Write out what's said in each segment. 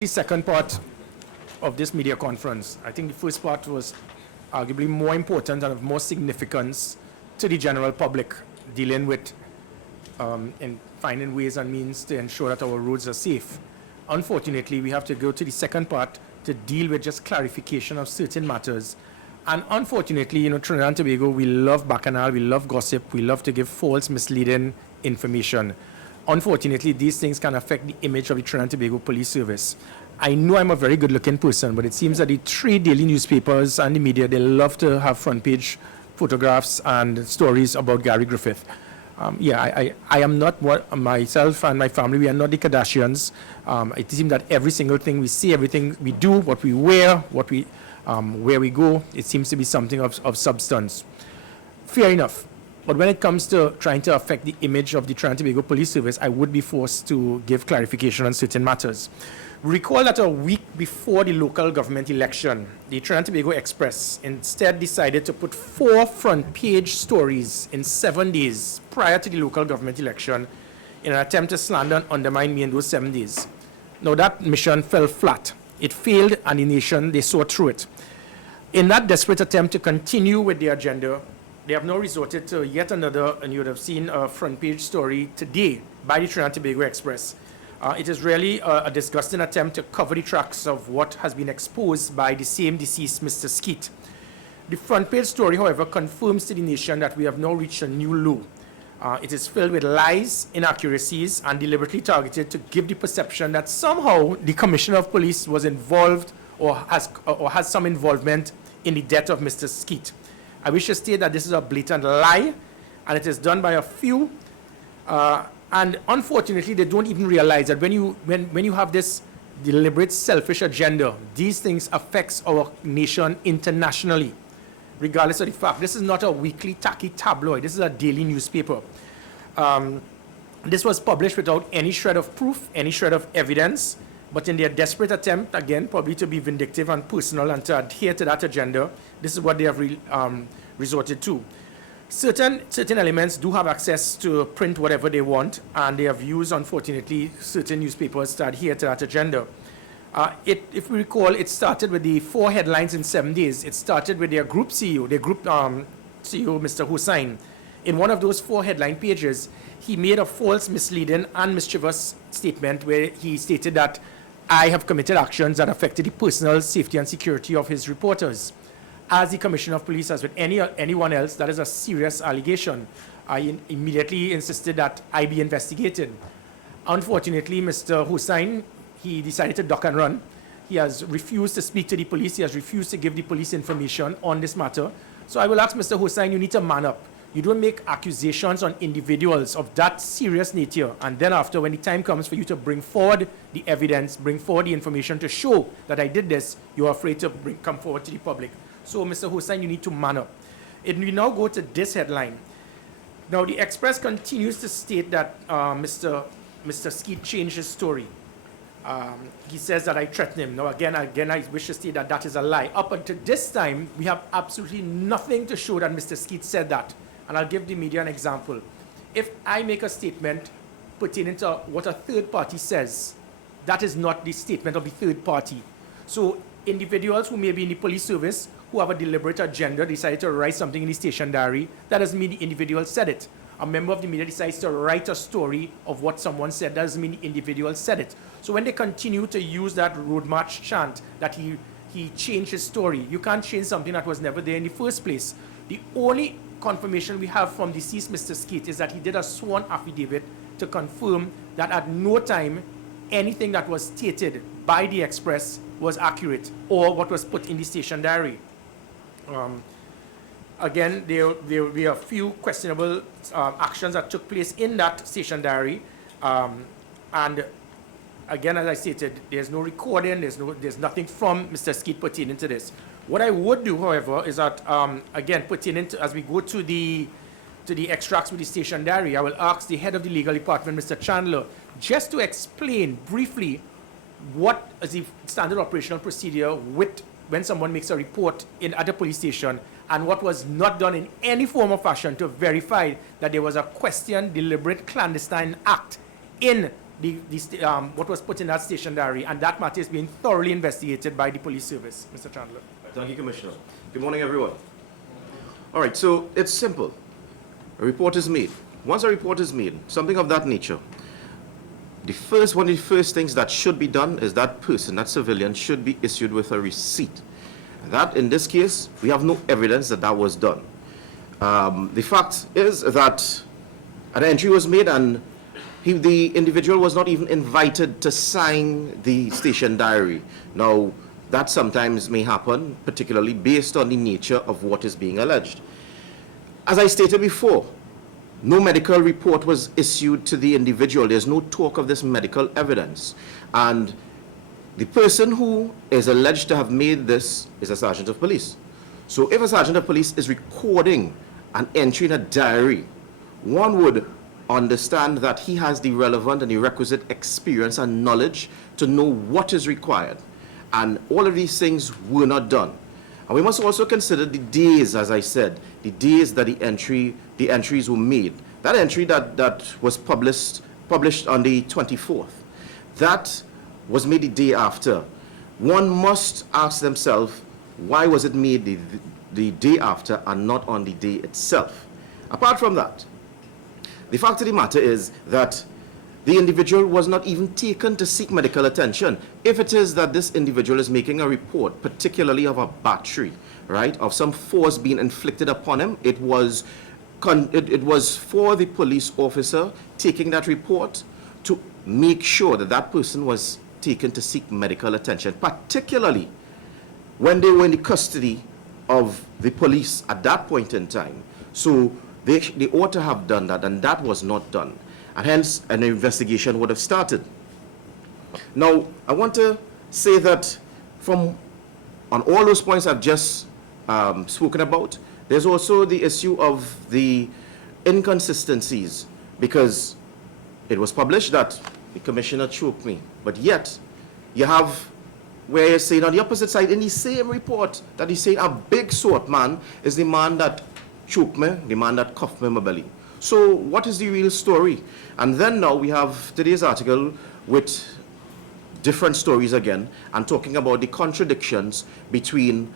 The second part of this media conference. I think the first part was arguably more important and of more significance to the general public, dealing with and finding ways and means to ensure that our roads are safe. Unfortunately, we have to go to the second part to deal with just clarification of certain matters. And unfortunately, Trinidad and Tobago, we love bacchanal, we love gossip, we love to give false, misleading information. Unfortunately, these things can affect the image of the Trinidad and Tobago Police Service. I know I'm a very good-looking person, but it seems that the three daily newspapers and the media, they love to have front-page photographs and stories about Gary Griffith. I am not myself and my family, we are not the Kardashians. It seems that every single thing we see, everything we do, what we wear, where we go, it seems to be something of substance. Fair enough. But when it comes to trying to affect the image of the Trinidad and Tobago Police Service, I would be forced to give clarification on certain matters. Recall that a week before the local government election, the Trinidad and Tobago Express instead decided to put 4 front-page stories in 7 days prior to the local government election in an attempt to slander and undermine me in those 7 days. Now, that mission fell flat. It failed, and the nation, they saw through it. In that desperate attempt to continue with the agenda, they have now resorted to yet another, and you would have seen a front-page story today by the Trinidad and Tobago Express. It is really a disgusting attempt to cover the tracks of what has been exposed by the same deceased Mr. Skeet. The front-page story, however, confirms to the nation that we have now reached a new low. It is filled with lies, inaccuracies, and deliberately targeted to give the perception that somehow the Commissioner of Police was involved or has some involvement in the death of Mr. Skeet. I wish to state that this is a blatant lie, and it is done by a few. And unfortunately, they don't even realize that when you have this deliberate, selfish agenda, these things affects our nation internationally, regardless of the fact. This is not a weekly tacky tabloid. This is a daily newspaper. This was published without any shred of proof, any shred of evidence, but in their desperate attempt, again, probably to be vindictive and personal and to adhere to that agenda, this is what they have resorted to. Certain elements do have access to print whatever they want, and they have used, unfortunately, certain newspapers to adhere to that agenda. If we recall, it started with the 4 headlines in 7 days. It started with their group CEO, CEO, Mr. Hussain. In one of those 4 headline pages, he made a false, misleading, and mischievous statement where he stated that I have committed actions that affected the personal safety and security of his reporters. As the Commissioner of Police, as with anyone else, that is a serious allegation. I immediately insisted that I be investigated. Unfortunately, Mr. Hussain, he decided to duck and run. He has refused to speak to the police. He has refused to give the police information on this matter. So I will ask Mr. Hussain, you need to man up. You don't make accusations on individuals of that serious nature, and then after, when the time comes for you to bring forward the evidence, bring forward the information to show that I did this, you're afraid to come forward to the public. So, Mr. Hussain, you need to man up. And we now go to this headline. Now, the Express continues to state that Mr. Skeet changed his story. He says that I threatened him. Now, again, I wish to state that that is a lie. Up until this time, we have absolutely nothing to show that Mr. Skeet said that. And I'll give the media an example. If I make a statement pertaining to what a third party says, that is not the statement of the third party. So individuals who may be in the police service, who have a deliberate agenda, decided to write something in the station diary, that doesn't mean the individual said it. A member of the media decides to write a story of what someone said, that doesn't mean the individual said it. So when they continue to use that road march chant that he changed his story, you can't change something that was never there in the first place. The only confirmation we have from deceased Mr. Skeet is that he did a sworn affidavit to confirm that at no time anything that was stated by the Express was accurate or what was put in the station diary. Again, there will be a few questionable actions that took place in that station diary. And again, as I stated, there's no recording, there's nothing from Mr. Skeet pertaining to this. What I would do, however, is that, again, pertaining to, as we go to the extracts with the station diary, I will ask the head of the legal department, Mr. Chandler, just to explain briefly what is the standard operational procedure when someone makes a report at a police station, and what was not done in any form or fashion to verify that there was a questioned, deliberate, clandestine act in what was put in that station diary, and that matter is being thoroughly investigated by the police service. Mr. Chandler. Thank you, Commissioner. Good morning, everyone. All right, so it's simple. A report is made. Once a report is made, something of that nature, one of the first things that should be done is that person, that civilian, should be issued with a receipt. And that, in this case, we have no evidence that that was done. The fact is that an entry was made and the individual was not even invited to sign the station diary. Now, that sometimes may happen, particularly based on the nature of what is being alleged. As I stated before, no medical report was issued to the individual. There's no talk of this medical evidence. And the person who is alleged to have made this is a sergeant of police. So if a sergeant of police is recording an entry in a diary, one would understand that he has the relevant and the requisite experience and knowledge to know what is required. And all of these things were not done. And we must also consider the days, as I said, the days that the entries were made. That entry that was published on the 24th, that was made the day after. One must ask themselves, why was it made the day after and not on the day itself? Apart from that, the fact of the matter is that the individual was not even taken to seek medical attention. If it is that this individual is making a report, particularly of a battery, right, of some force being inflicted upon him, it was for the police officer taking that report to make sure that that person was taken to seek medical attention, particularly when they were in the custody of the police at that point in time. So they ought to have done that, and that was not done. And hence, an investigation would have started. Now, I want to say that on all those points I've just spoken about, there's also the issue of the inconsistencies, because it was published that the commissioner choked me, but yet you have where you're saying on the opposite side, in the same report, that he's saying a big sort man is the man that choked me, the man that cuffed me in my belly. So what is the real story? And then now we have today's article with different stories again, and talking about the contradictions between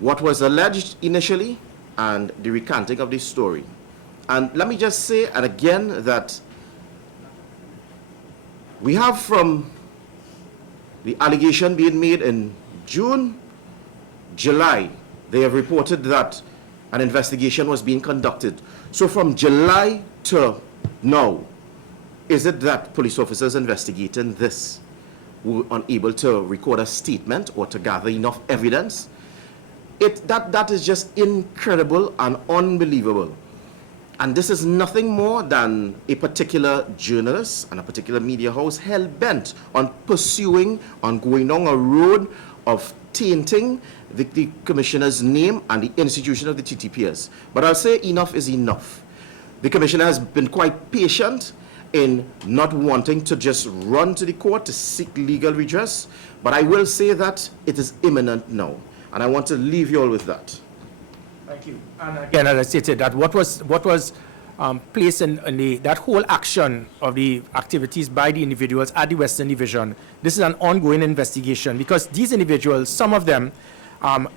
what was alleged initially and the recanting of this story. And let me just say, and again, that we have from the allegation being made in June, July, they have reported that an investigation was being conducted. So from July to now, is it that police officers investigating this were unable to record a statement or to gather enough evidence? That is just incredible and unbelievable. And this is nothing more than a particular journalist and a particular media house hell-bent on pursuing, on going down a road of tainting the commissioner's name and the institution of the TTPS. But I'll say enough is enough. The commissioner has been quite patient in not wanting to just run to the court to seek legal redress, but I will say that it is imminent now, and I want to leave you all with that. Thank you. And again, as I stated, that what was placed in that whole action of the activities by the individuals at the Western Division, this is an ongoing investigation, because these individuals, some of them,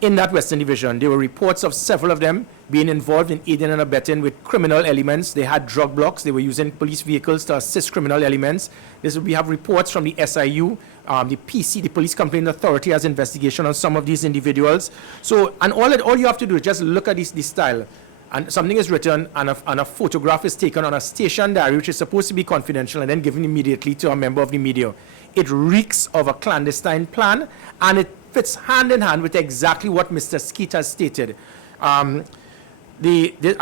in that Western Division, there were reports of several of them being involved in aiding and abetting with criminal elements. They had drug blocks. They were using police vehicles to assist criminal elements. We have reports from the SIU, the PC, the Police Complaint Authority, has investigation on some of these individuals. So, and all you have to do is just look at this style, and something is written, and a photograph is taken on a station diary, which is supposed to be confidential, and then given immediately to a member of the media. It reeks of a clandestine plan, and it fits hand in hand with exactly what Mr. Skeet has stated. As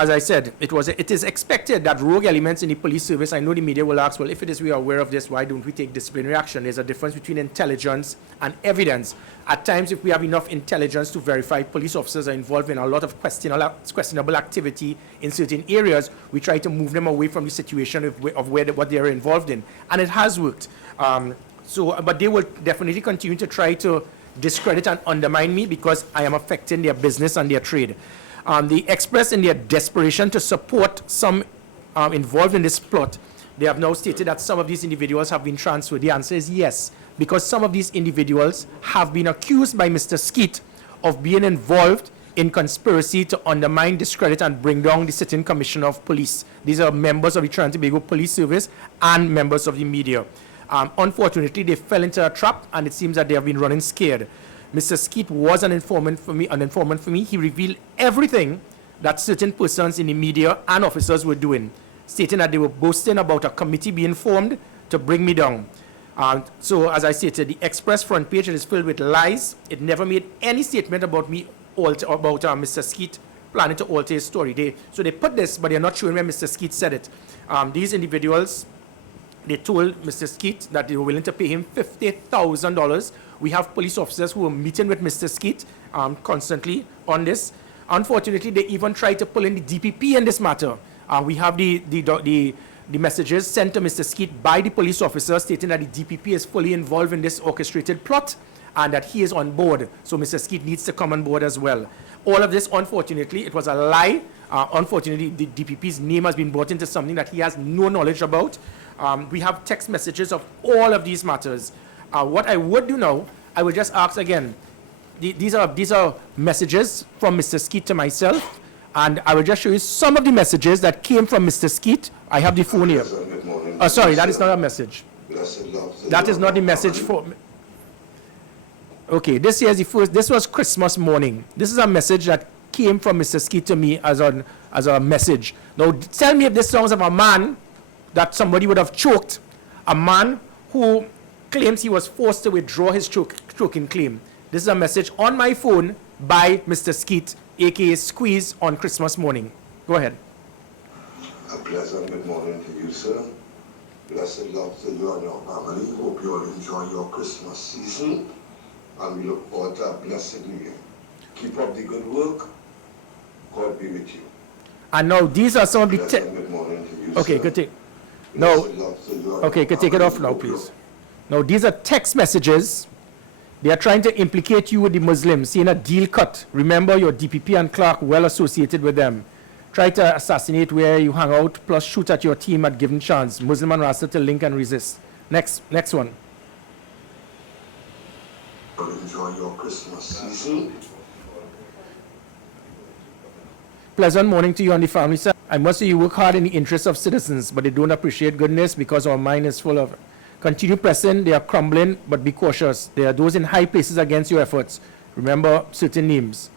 I said, it is expected that rogue elements in the police service, I know the media will ask, well, if it is we are aware of this, why don't we take disciplinary action? There's a difference between intelligence and evidence. At times, if we have enough intelligence to verify police officers are involved in a lot of questionable activity in certain areas, we try to move them away from the situation of what they are involved in. And it has worked. But they will definitely continue to try to discredit and undermine me because I am affecting their business and their trade. They expressed in their desperation to support some involved in this plot They have now stated that some of these individuals have been transferred. The answer is yes, because some of these individuals have been accused by Mr. Skeet of being involved in conspiracy to undermine, discredit, and bring down the sitting commissioner of police. These are members of the Trinidad and Tobago Police Service and members of the media. Unfortunately, they fell into a trap, and it seems that they have been running scared. Mr. Skeet was an informant for me. He revealed everything that certain persons in the media and officers were doing, stating that they were boasting about a committee being formed to bring me down. So, as I stated, the Express front page is filled with lies. It never made any statement about me, about Mr. Skeet planning to alter his story. So they put this, but they're not showing where Mr. Skeet said it. These individuals, they told Mr. Skeet that they were willing to pay him $50,000. We have police officers who are meeting with Mr. Skeet constantly on this. Unfortunately, they even tried to pull in the DPP in this matter. We have the messages sent to Mr. Skeet by the police officer stating that the DPP is fully involved in this orchestrated plot and that he is on board. So Mr. Skeet needs to come on board as well. All of this, unfortunately, it was a lie. Unfortunately, the DPP's name has been brought into something that he has no knowledge about. We have text messages of all of these matters. What I would do now, I would just ask again, these are messages from Mr. Skeet to myself, and I will just show you some of the messages that came from Mr. Skeet. I have the phone here. Oh, sorry, that is not a message. That is not the message for... Okay, this was Christmas morning. This is a message that came from Mr. Skeet to me as a message. Now, tell me if this sounds of a man that somebody would have choked, a man who claims he was forced to withdraw his choking claim. This is a message on my phone by Mr. Skeet, a.k.a. Squeeze, on Christmas morning. Go ahead. A pleasant good morning to you, sir. Blessed love to you and your family. Hope you all enjoy your Christmas season. And we look forward to a blessed new year. Keep up the good work. God be with you. And now these are some of the... Good morning to you, okay, sir. good take. No. Okay, can take it off now, please. Now, these are text messages. They are trying to implicate you with the Muslims, saying a deal cut. Remember, your DPP and Clark well associated with them. Try to assassinate where you hang out, plus shoot at your team at given chance. Muslim and Rasta to link and resist. Next one. Enjoy your Christmas season. Pleasant morning to you and the family, sir. I must say you work hard in the interests of citizens, but they don't appreciate goodness because our mind is full of... Continue pressing, they are crumbling, but be cautious. There are those in high places against your efforts. Remember certain names.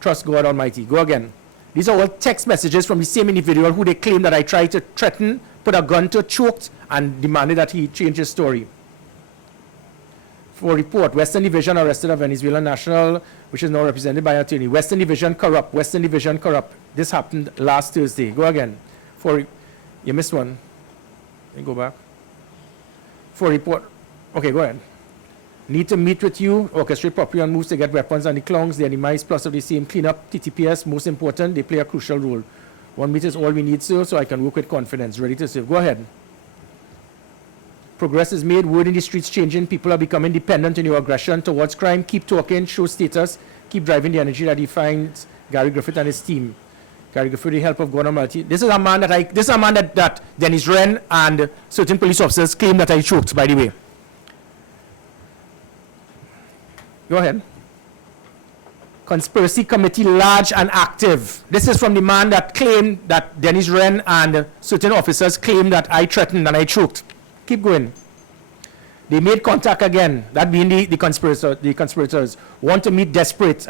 Trust God Almighty. Go again. These are all text messages from the same individual who they claim that I tried to threaten, put a gun to, choked, and demanded that he change his story. For report, Western Division arrested a Venezuelan national, which is now represented by an attorney. Western Division corrupt. Western Division corrupt. This happened last Thursday. Go again. You missed one. Let me go back. For report. Okay, go ahead. Need to meet with you. Orchestrate properly on moves to get weapons and the clowns. Their demise plus of the same cleanup. TTPS, most important. They play a crucial role. 1 meter is all we need, sir, so I can work with confidence. Ready to serve. Go ahead. Progress is made. Word in the streets changing. People are becoming dependent on your aggression towards crime. Keep talking. Show status. Keep driving the energy that defines Gary Griffith and his team. Gary Griffith, with the help of God Almighty. This is a man that Dennis Wren and certain police officers claim that I choked, by the way. Go ahead. Conspiracy committee large and active. This is from the man that claimed that Dennis Wren and certain officers claimed that I threatened and I choked. Keep going. They made contact again. That being the conspirators. Want to meet desperate.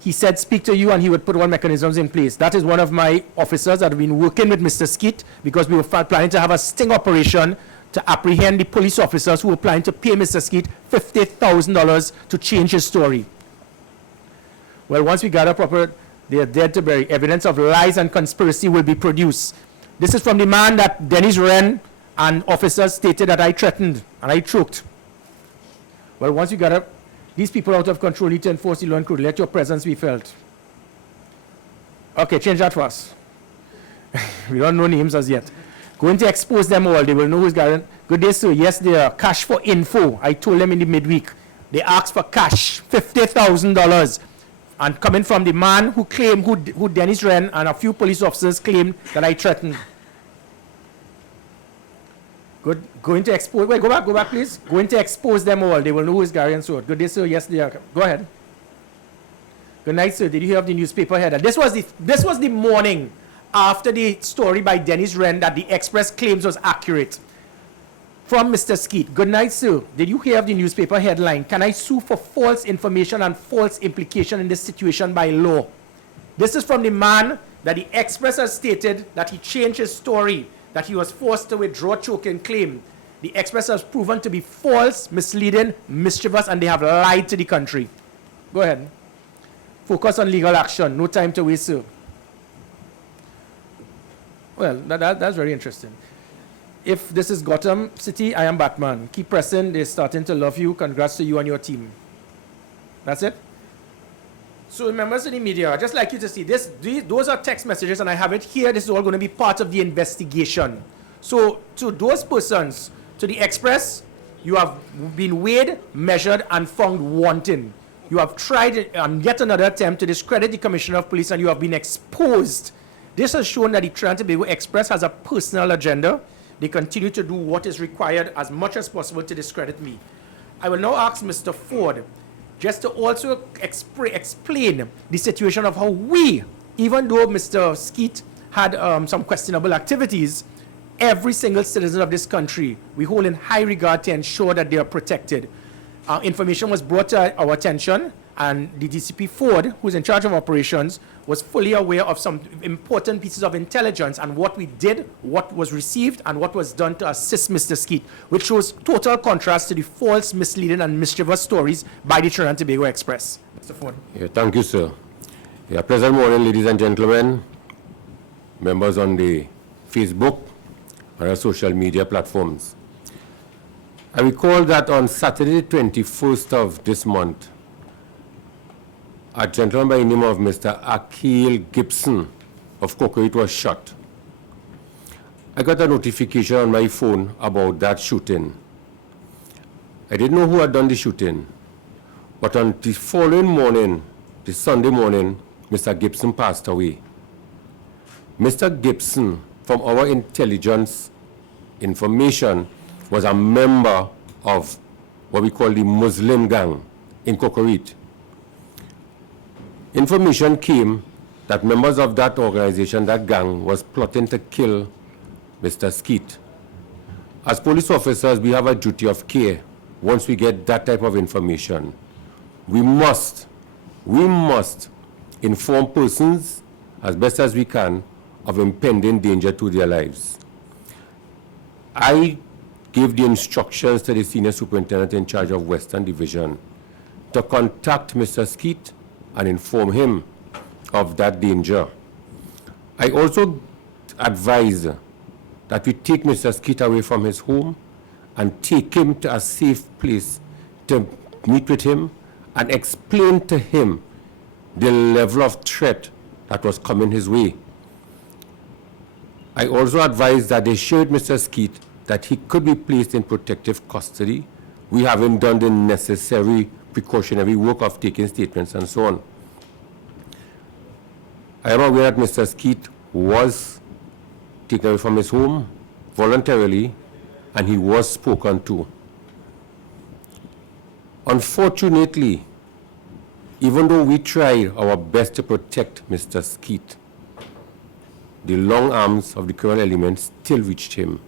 He said speak to you and he would put all mechanisms in place. That is one of my officers that have been working with Mr. Skeet because we were planning to have a sting operation to apprehend the police officers who were planning to pay Mr. Skeet $50,000 to change his story. Well, once we gather proper, they are dead to bury. Evidence of lies and conspiracy will be produced. This is from the man that Dennis Wren and officers stated that I threatened and I choked. Well, once you gather, these people out of control need to enforce the law and crew. Let your presence be felt. Okay, change that fast. We don't know names as yet. Going to expose them all. They will know who's got it. Good day, sir. Yes, they are. Cash for info. I told them in the midweek. They asked for cash, $50,000. And coming from the man who claimed, who Dennis Wren and a few police officers claimed that I threatened. Good. Going to expose. Wait, go back, please. Going to expose them all. They will know who is Gary and Sword. Good day, sir. Yes, they are. Go ahead. Good night, sir. Did you hear of the newspaper header? This was the morning after the story by Dennis Wren that the Express claims was accurate. From Mr. Skeet. Good night, sir. Did you hear of the newspaper headline? Can I sue for false information and false implication in this situation by law? This is from the man that the Express has stated that he changed his story, that he was forced to withdraw choking claim. The Express has proven to be false, misleading, mischievous, and they have lied to the country. Go ahead. Focus on legal action. No time to waste, sir. Well, that's very interesting. If this is Gotham City, I am Batman. Keep pressing. They're starting to love you. Congrats to you and your team. That's it. So members of the media, I'd just like you to see this. Those are text messages, and I have it here. This is all going to be part of the investigation. So to those persons, to the Express, you have been weighed, measured, and found wanting. You have tried yet another attempt to discredit the Commissioner of Police, and you have been exposed. This has shown that the Trinidad and Tobago Express has a personal agenda. They continue to do what is required as much as possible to discredit me. I will now ask Mr. Forde just to also explain the situation of how we, even though Mr. Skeet had some questionable activities, every single citizen of this country, we hold in high regard to ensure that they are protected. Information was brought to our attention, and the DCP Forde, who's in charge of operations, was fully aware of some important pieces of intelligence and what we did, what was received, and what was done to assist Mr. Skeet, which shows total contrast to the false, misleading, and mischievous stories by the Trinidad and Tobago Express. Mr. Forde. Yeah, thank you, sir. Yeah, pleasant morning, ladies and gentlemen, members on the Facebook and our social media platforms. I recall that on Saturday, 21st of this month, a gentleman by the name of Mr. Akil Gibson of Cocorit was shot. I got a notification on my phone about that shooting. I didn't know who had done the shooting, but on the following morning, the Sunday morning, Mr. Gibson passed away. Mr. Gibson, from our intelligence information, was a member of what we call the Muslim gang in Cocorit. Information came that members of that organization, that gang, was plotting to kill Mr. Skeet. As police officers, we have a duty of care. Once we get that type of information, we must inform persons as best as we can of impending danger to their lives. I gave the instructions to the senior superintendent in charge of Western Division to contact Mr. Skeet and inform him of that danger. I also advise that we take Mr. Skeet away from his home and take him to a safe place to meet with him and explain to him the level of threat that was coming his way. I also advise that they showed Mr. Skeet that he could be placed in protective custody. We haven't done the necessary precautionary work of taking statements and so on. I am aware that Mr. Skeet was taken away from his home voluntarily, and he was spoken to. Unfortunately, even though we tried our best to protect Mr. Skeet, the long arms of the criminal elements still reached him.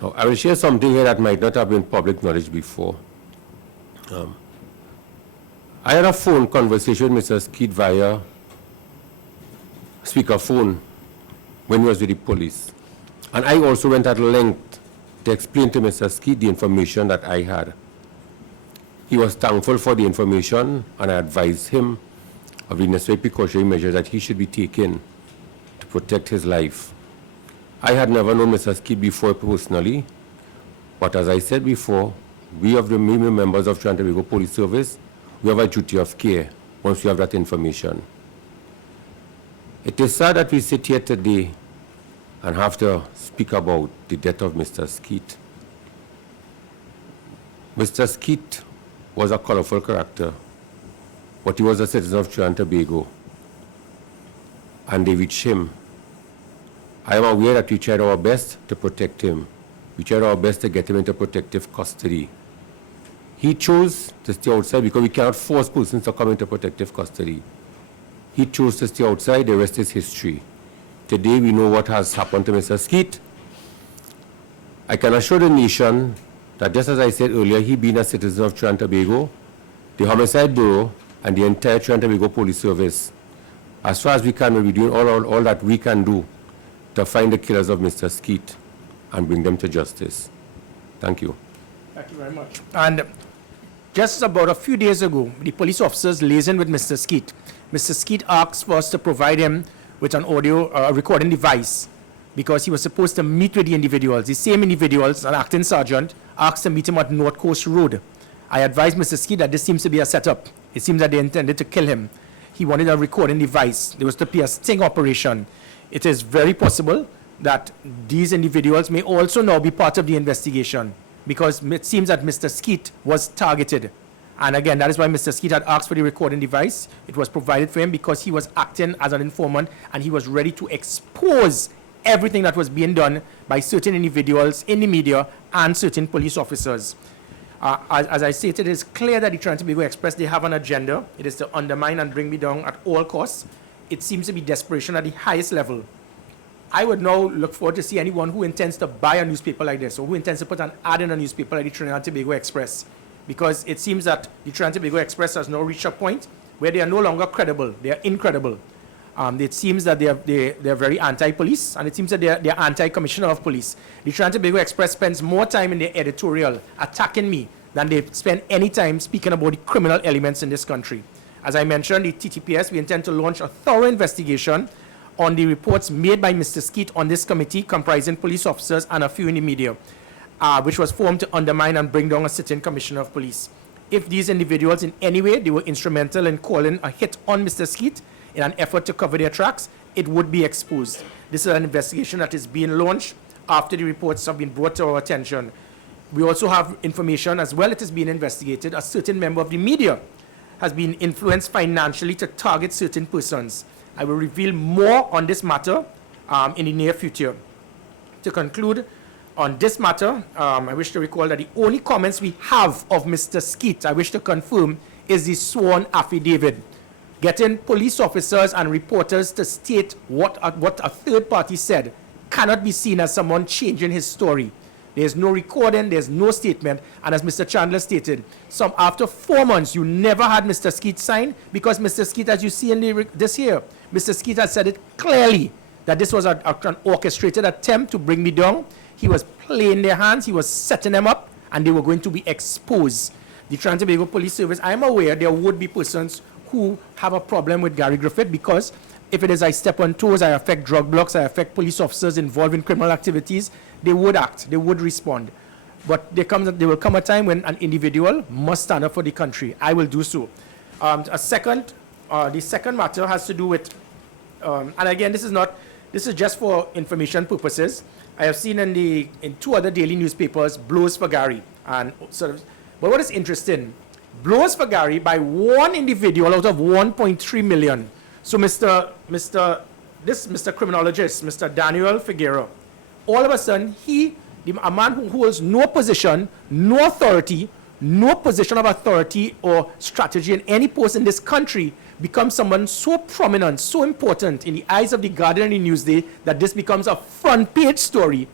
Now, I will share something here that might not have been public knowledge before. I had a phone conversation with Mr. Skeet via speakerphone when he was with the police. And I also went at length to explain to Mr. Skeet the information that I had. He was thankful for the information, and I advised him of the necessary precautionary measures that he should be taken to protect his life. I had never known Mr. Skeet before personally, but as I said before, we of the members of Trinidad and Tobago Police Service, we have a duty of care once we have that information. It is sad that we sit here today and have to speak about the death of Mr. Skeet. Mr. Skeet was a colorful character, but he was a citizen of Trinidad and Tobago, and they reached him. I am aware that we tried our best to protect him. We tried our best to get him into protective custody. He chose to stay outside because we cannot force persons to come into protective custody. He chose to stay outside. The rest is history. Today we know what has happened to Mr. Skeet. I can assure the nation that just as I said earlier, he being a citizen of Trinidad and Tobago, the Homicide Bureau and the entire Trinidad and Tobago Police Service, as far as we can, we'll be doing all that we can do to find the killers of Mr. Skeet and bring them to justice. Thank you. Thank you very much. And just about a few days ago, the police officers liaisoned with Mr. Skeet. Mr. Skeet asked for us to provide him with an audio recording device because he was supposed to meet with the individuals. The same individuals, an acting sergeant, asked to meet him at North Coast Road. I advised Mr. Skeet that this seems to be a setup. It seems that they intended to kill him. He wanted a recording device. There was to be a sting operation. It is very possible that these individuals may also now be part of the investigation because it seems that Mr. Skeet was targeted. And again, that is why Mr. Skeet had asked for the recording device. It was provided for him because he was acting as an informant and he was ready to expose everything that was being done by certain individuals in the media and certain police officers. As I stated, it is clear that the Trinidad and Tobago Express, they have an agenda. It is to undermine and bring me down at all costs. It seems to be desperation at the highest level. I would now look forward to see anyone who intends to buy a newspaper like this or who intends to put an ad in a newspaper like the Trinidad and Tobago Express, because it seems that the Trinidad and Tobago Express has now reached a point where they are no longer credible. They are incredible. It seems that they are very anti-police, and it seems that they are anti-commissioner of police. The Trinidad and Tobago Express spends more time in their editorial attacking me than they spend any time speaking about the criminal elements in this country. As I mentioned, the TTPS, we intend to launch a thorough investigation on the reports made by Mr. Skeet on this committee comprising police officers and a few in the media, which was formed to undermine and bring down a sitting commissioner of police. If these individuals in any way, they were instrumental in calling a hit on Mr. Skeet in an effort to cover their tracks, it would be exposed. This is an investigation that is being launched after the reports have been brought to our attention. We also have information as well. It is being investigated. A certain member of the media has been influenced financially to target certain persons. I will reveal more on this matter in the near future. To conclude on this matter, I wish to recall that the only comments we have of Mr. Skeet, I wish to confirm, is the sworn affidavit. Getting police officers and reporters to state what a third party said cannot be seen as someone changing his story. There's no recording, there's no statement, and as Mr. Chandler stated, after 4 months, you never had Mr. Skeet sign because Mr. Skeet, as you see in this here, Mr. Skeet has said it clearly that this was an orchestrated attempt to bring me down. He was playing their hands, he was setting them up, and they were going to be exposed. The Trinidad and Tobago Police Service, I am aware there would be persons who have a problem with Gary Griffith because if it is I step on toes, I affect drug blocks, I affect police officers involved in criminal activities, they would act, they would respond. But there will come a time when an individual must stand up for the country. I will do so. The second matter has to do with, and again, this is just for information purposes. I have seen in 2 other daily newspapers, blows for Gary. And but what is interesting, blows for Gary by one individual out of 1.3 million. So Mr. Criminologist, Mr. Daniel Figueroa, all of a sudden, a man who holds no position, no authority, no position of authority or strategy in any post in this country, becomes someone so prominent, so important in the eyes of the Guardian and the Newsday that this becomes a front page story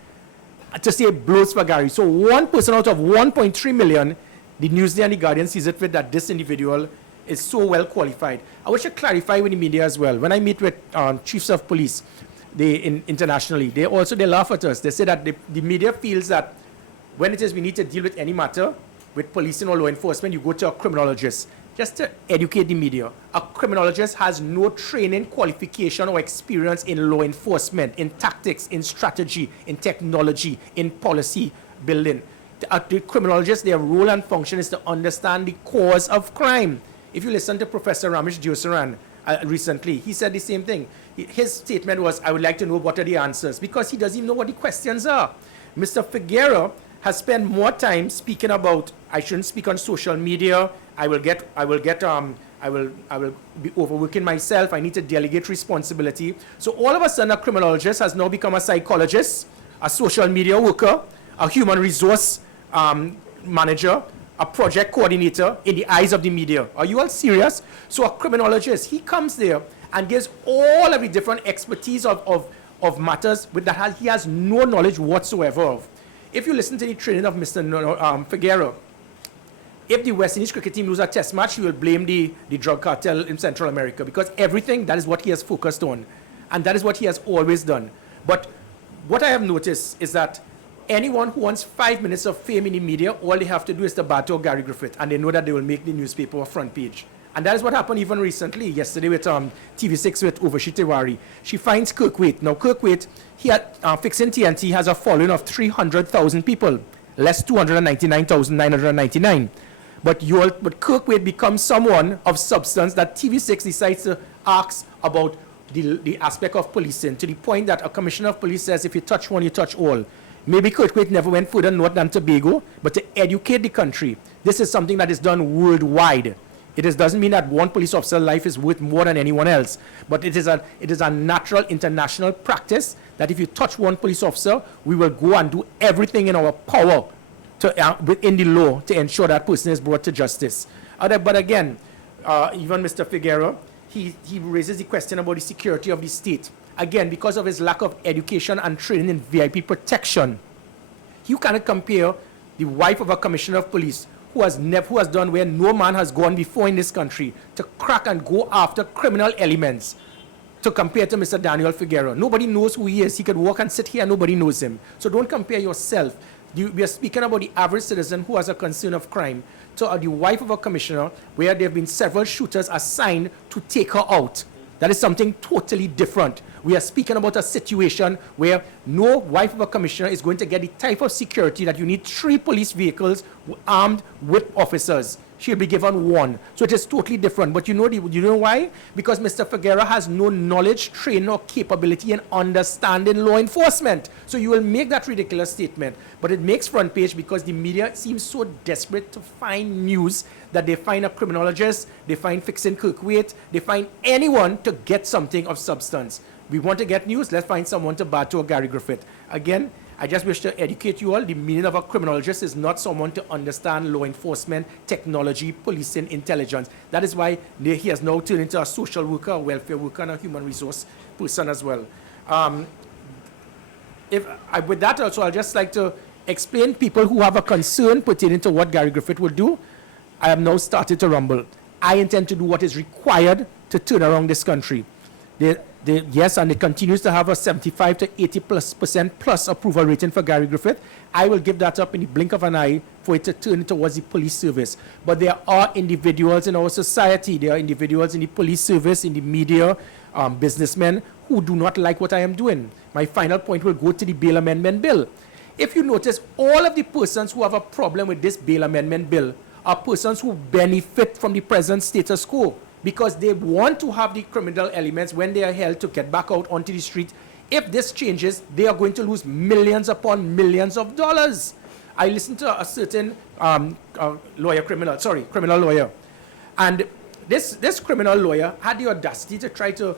to say blows for Gary. So one person out of 1.3 million, the Newsday and the Guardian sees it fit that this individual is so well qualified. I wish to clarify with the media as well. When I meet with chiefs of police internationally, they laugh at us. They say that the media feels that when it is we need to deal with any matter with policing or law enforcement, you go to a criminologist. Just to educate the media, a criminologist has no training, qualification, or experience in law enforcement, in tactics, in strategy, in technology, in policy building. The criminologists, their role and function is to understand the cause of crime. If you listen to Professor Ramesh Jayson recently, he said the same thing. His statement was, I would like to know what are the answers, because he doesn't even know what the questions are. Mr. Figueroa has spent more time speaking about, I shouldn't speak on social media, I will get I will be overworking myself. I need to delegate responsibility. So all of a sudden, a criminologist has now become a psychologist, a social media worker, a human resource manager, a project coordinator in the eyes of the media. Are you all serious? So a criminologist, he comes there and gives all of the different expertise of matters that he has no knowledge whatsoever of. If you listen to the training of Mr. Figueroa, if the West Indies cricket team lose a test match, he will blame the drug cartel in Central America, because everything, that is what he has focused on. And that is what he has always done. But what I have noticed is that anyone who wants 5 minutes of fame in the media, all they have to do is to battle Gary Griffith, and they know that they will make the newspaper front page. And that is what happened even recently, yesterday with TV6 with Urvashi Tiwari. She finds Kirkwaite. Now, Kirkwaite, he had, Fixing TNT has a following of 300,000 people, less 299,999. But Kirkwaite becomes someone of substance that TV6 decides to ask about the aspect of policing, to the point that a commissioner of police says, if you touch one, you touch all. Maybe Kirkwaite never went further north than Tobago, but to educate the country, this is something that is done worldwide. Doesn't mean that one police officer's life is worth more than anyone else, but it is a natural international practice that if you touch one police officer, we will go and do everything in our power within the law to ensure that person is brought to justice. But again, even Mr. Figueroa, he raises the question about the security of the state. Again, because of his lack of education and training in VIP protection, you cannot compare the wife of a commissioner of police who has done where no man has gone before in this country to crack and go after criminal elements, to compare to Mr. Daniel Figueroa. Nobody knows who he is. He could walk and sit here and nobody knows him. So don't compare yourself. We are speaking about the average citizen who has a concern of crime, to the wife of a commissioner where there have been several shooters assigned to take her out. That is something totally different. We are speaking about a situation where no wife of a commissioner is going to get the type of security that you need 3 police vehicles armed with officers. She'll be given 1. So it is totally different. But you know why? Because Mr. Figueroa has no knowledge, training, or capability in understanding law enforcement. So you will make that ridiculous statement. But it makes front page because the media seems so desperate to find news that they find a criminologist, they find Fixing Kirkwaite, they find anyone to get something of substance. We want to get news, let's find someone to battle Gary Griffith. Again, I just wish to educate you all. The meaning of a criminologist is not someone to understand law enforcement, technology, policing, intelligence. That is why he has now turned into a social worker, a welfare worker, and a human resource person as well. With that also, I'd just like to explain people who have a concern pertaining to what Gary Griffith will do. I have now started to rumble. I intend to do what is required to turn around this country. Yes, and it continues to have a 75 to 80% plus approval rating for Gary Griffith. I will give that up in the blink of an eye for it to turn towards the police service. But there are individuals in our society, there are individuals in the police service, in the media, businessmen who do not like what I am doing. My final point will go to the bail amendment bill. If you notice, all of the persons who have a problem with this bail amendment bill are persons who benefit from the present status quo, because they want to have the criminal elements when they are held to get back out onto the street. If this changes, they are going to lose millions upon millions of dollars. I listened to a certain criminal lawyer. And this criminal lawyer had the audacity to try to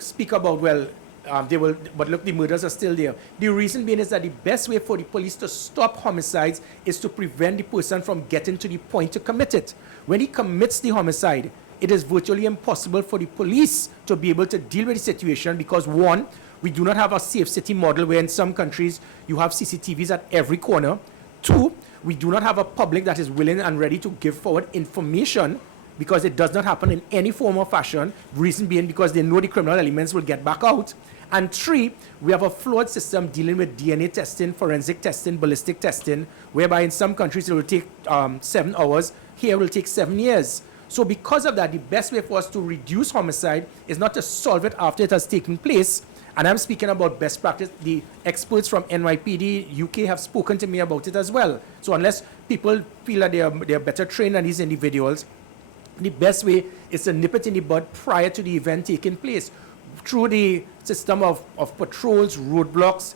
speak about, but look, the murders are still there. The reason being is that the best way for the police to stop homicides is to prevent the person from getting to the point to commit it. When he commits the homicide, it is virtually impossible for the police to be able to deal with the situation because, 1, we do not have a safe city model where in some countries you have CCTVs at every corner. 2, we do not have a public that is willing and ready to give forward information because it does not happen in any form or fashion, reason being because they know the criminal elements will get back out. And 3, we have a flawed system dealing with DNA testing, forensic testing, ballistic testing, whereby in some countries it will take 7 hours, here it will take 7 years. So because of that, the best way for us to reduce homicide is not to solve it after it has taken place. And I'm speaking about best practice. The experts from NYPD, UK have spoken to me about it as well. So unless people feel that they are better trained than these individuals, the best way is to nip it in the bud prior to the event taking place. Through the system of patrols, roadblocks,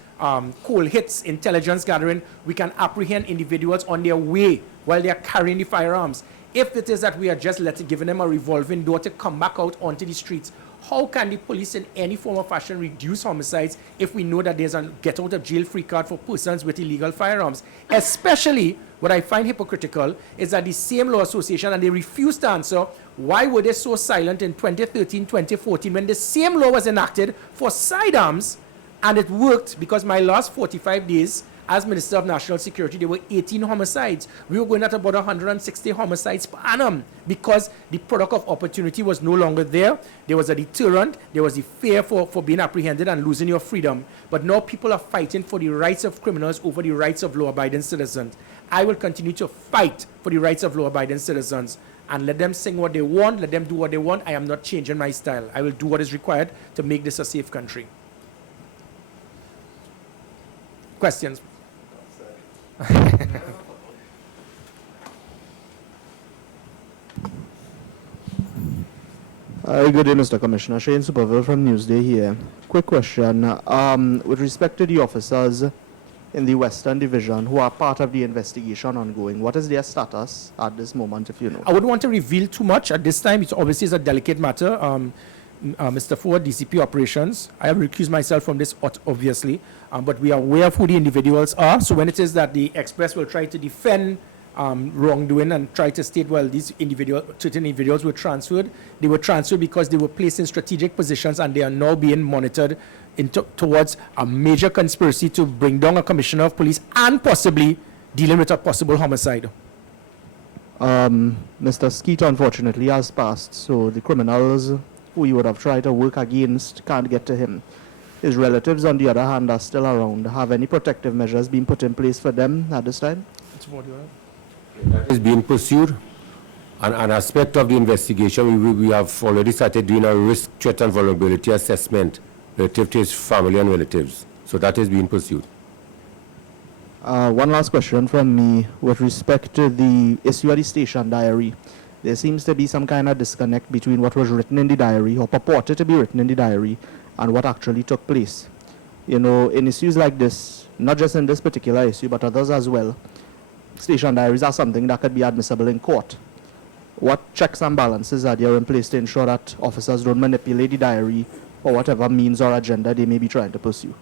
cold hits, intelligence gathering, we can apprehend individuals on their way while they are carrying the firearms. If it is that we are just giving them a revolving door to come back out onto the streets, how can the police in any form or fashion reduce homicides if we know that there's a get out of jail free card for persons with illegal firearms? Especially, what I find hypocritical is that the same law association, and they refuse to answer, why were they so silent in 2013, 2014, when the same law was enacted for sidearms, and it worked, because my last 45 days as Minister of National Security, there were 18 homicides. We were going at about 160 homicides per annum because the product of opportunity was no longer there. There was a deterrent. There was the fear for being apprehended and losing your freedom. But now people are fighting for the rights of criminals over the rights of law-abiding citizens. I will continue to fight for the rights of law-abiding citizens and let them sing what they want, let them do what they want. I am not changing my style. I will do what is required to make this a safe country. Questions? Good day, Mr. Commissioner. Shane Superville from Newsday here. Quick question. With respect to the officers in the Western Division who are part of the investigation ongoing, what is their status at this moment, if you know? I wouldn't want to reveal too much at this time. It obviously is a delicate matter. Mr. Forde, DCP Operations, I have recused myself from this, obviously, but we are aware of who the individuals are. So when it is that the Express will try to defend wrongdoing and try to state, well, these certain individuals were transferred, they were transferred because they were placed in strategic positions and they are now being monitored towards a major conspiracy to bring down a commissioner of police and possibly dealing with a possible homicide. Mr. Skeet, unfortunately, has passed, so the criminals who he would have tried to work against can't get to him. His relatives, on the other hand, are still around. Have any protective measures been put in place for them at this time? That is being pursued. An aspect of the investigation, we have already started doing a risk, threat, and vulnerability assessment relative to his family and relatives. So that is being pursued. One last question from me with respect to the issue of the station diary. There seems to be some kind of disconnect between what was written in the diary or purported to be written in the diary and what actually took place. You know, in issues like this, not just in this particular issue, but others as well, station diaries are something that could be admissible in court. What checks and balances are there in place to ensure that officers don't manipulate the diary for whatever means or agenda they may be trying to pursue?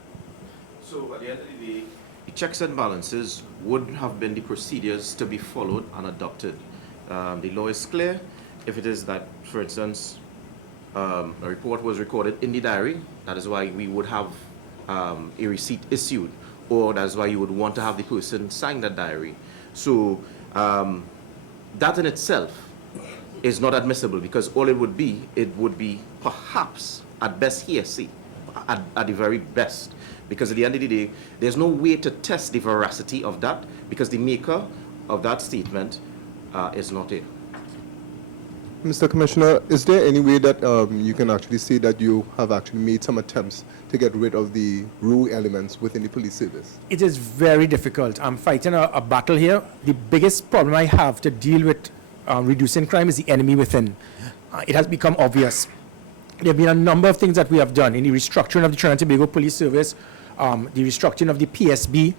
So at the end of the day, the checks and balances would have been the procedures to be followed and adopted. The law is clear. If it is that, for instance, a report was recorded in the diary, that is why we would have a receipt issued, or that is why you would want to have the person sign that diary. So that in itself is not admissible, because all it would be perhaps at best hearsay, at the very best. Because at the end of the day, there's no way to test the veracity of that, because the maker of that statement is not here. Mr. Commissioner, is there any way that you can actually say that you have actually made some attempts to get rid of the rogue elements within the police service? It is very difficult. I'm fighting a battle here. The biggest problem I have to deal with reducing crime is the enemy within. It has become obvious. There have been a number of things that we have done in the restructuring of the Trinidad and Tobago Police Service, the restructuring of the PSB,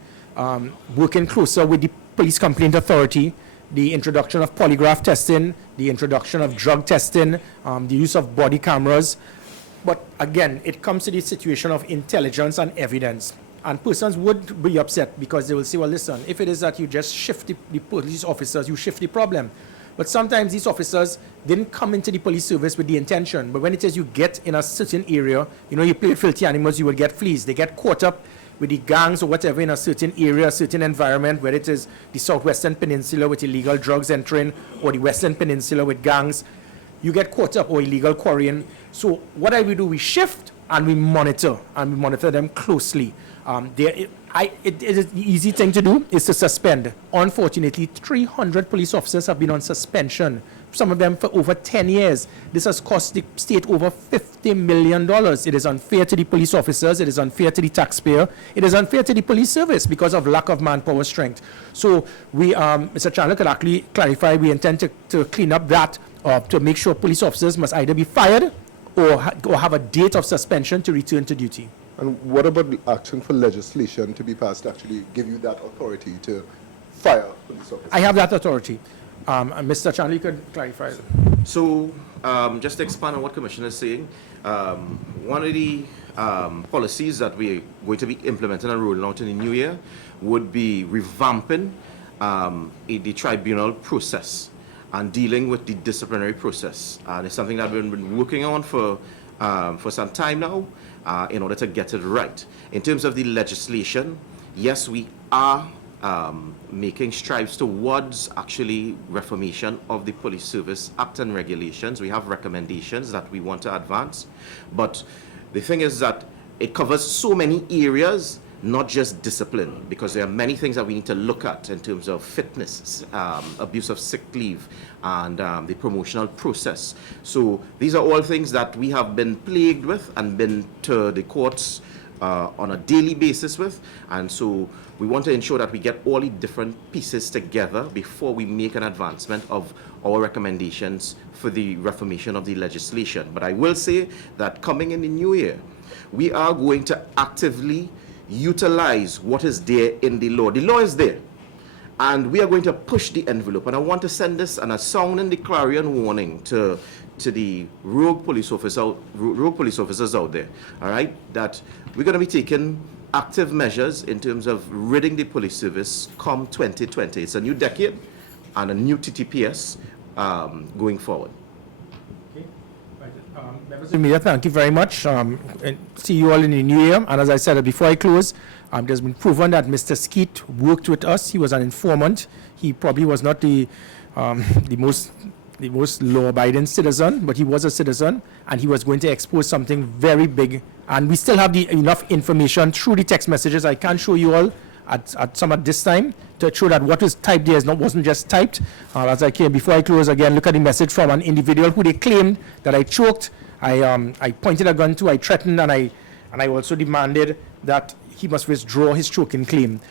working closer with the Police Complaint Authority, the introduction of polygraph testing, the introduction of drug testing, the use of body cameras. But again, it comes to the situation of intelligence and evidence. And persons would be upset because they will say, well, listen, if it is that you just shift the police officers, you shift the problem. But sometimes these officers didn't come into the police service with the intention. But when it is you get in a certain area, you know, you play with filthy animals, you will get fleas. They get caught up with the gangs or whatever in a certain area, a certain environment, whether it is the Southwestern Peninsula with illegal drugs entering or the Western Peninsula with gangs. You get caught up, or illegal quarrying. So what we do, we shift and we monitor them closely. It is the easy thing to do is to suspend. Unfortunately, 300 police officers have been on suspension, some of them for over 10 years. This has cost the state over $50 million. It is unfair to the police officers. It is unfair to the taxpayer. It is unfair to the police service because of lack of manpower strength. So we, Mr. Chandler could actually clarify, we intend to clean up that, to make sure police officers must either be fired or have a date of suspension to return to duty. And what about the action for legislation to be passed to actually give you that authority to fire police officer. I have that authority. And Mr. Chandler, you could clarify. So, just to expand on what Commissioner is saying, one of the policies that we're going to be implementing and rolling out in the new year would be revamping the tribunal process and dealing with the disciplinary process. And it's something that we've been working on for some time now in order to get it right. In terms of the legislation, yes, we are making strides towards actually reformation of the Police Service Act and regulations. We have recommendations that we want to advance, but the thing is that it covers so many areas, not just discipline, because there are many things that we need to look at in terms of fitness, abuse of sick leave, and the promotional process. So these are all things that we have been plagued with and been to the courts on a daily basis with, and so we want to ensure that we get all the different pieces together before we make an advancement of our recommendations for the reformation of the legislation. But I will say that coming in the new year, we are going to actively utilize what is there in the law. The law is there, and we are going to push the envelope. And I want to send this and a sounding the clarion warning to the rogue police officers out there, all right, that we're going to be taking active measures in terms of ridding the police service come 2020. It's a new decade and a new TTPS going forward. Okay. Right. Members of the media, thank you very much. And see you all in the new year. And as I said before I close, there's been proven that Mr. Skeet worked with us. He was an informant. He probably was not the most law-abiding citizen, but he was a citizen, and he was going to expose something very big. And we still have enough information through the text messages. I can't show you all at this time to show that what was typed there wasn't just typed. As I came before I close again, look at the message from an individual who they claimed that I choked. I pointed a gun to, I threatened, and I also demanded that he must withdraw his choking claim.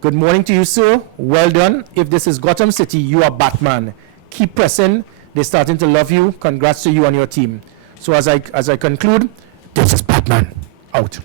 Good morning to you, sir. Well done. If this is Gotham City, you are Batman. Keep pressing. They're starting to love you. Congrats to you and your team. So as I conclude, this is Batman. Out.